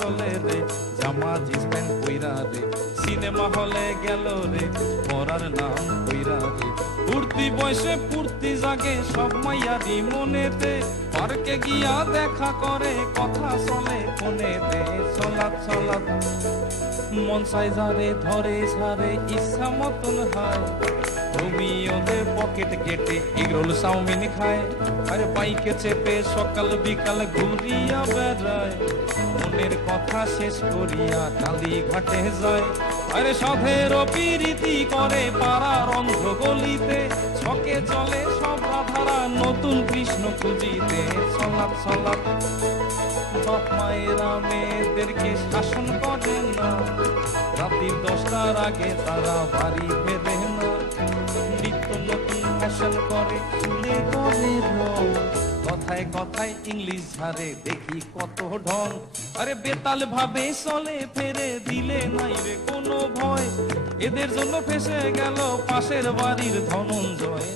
চলে রে, জামা জিন্স প্যান্ট পইরা রে, সিনেমা হলে গেল রে, পড়ার নাম কইরা রে। ফুর্তি বয়সে ফুর্তি জাগে সব মাইয়ারি মনেতে, পার্কে গিয়া দেখা করে কথা চলে ফোনেতে। চলাত চলাত মন চাই যারে ধরে সারে ইচ্ছা মতন হয়, তুমি ওদের পকেট কেটে এগরোল চাউমিন খায়, আরে বাইকে চেপে সকাল বিকাল ঘুরিয়া বেড়ায়, মনের কথা শেষ করিয়া কালী ঘাটে যায়। আরে সাধের পিরিতি করে পাড়ার অন্ধ গলিতে, ছকে চলে সব রাধারা নতুন কৃষ্ণ খুঁজিতে। চলাত চলাত বাপ মায়েরা মেয়েদেরকে শাসন করে না, রাত্রি 10টার আগে তারা বাড়ি ফেরে না, নিত্য নতুন ফ্যাশন করে চুলে করে রং, কথায় কথায় ইংলিশ ঝাড়ে দেখি কত ঢং। আরে বেতাল ভাবে চলে ফেরে দিলে নাই রে কোনো ভয়, এদের জন্য ফেসে গেল পাশের বাড়ির ধনঞ্জয়।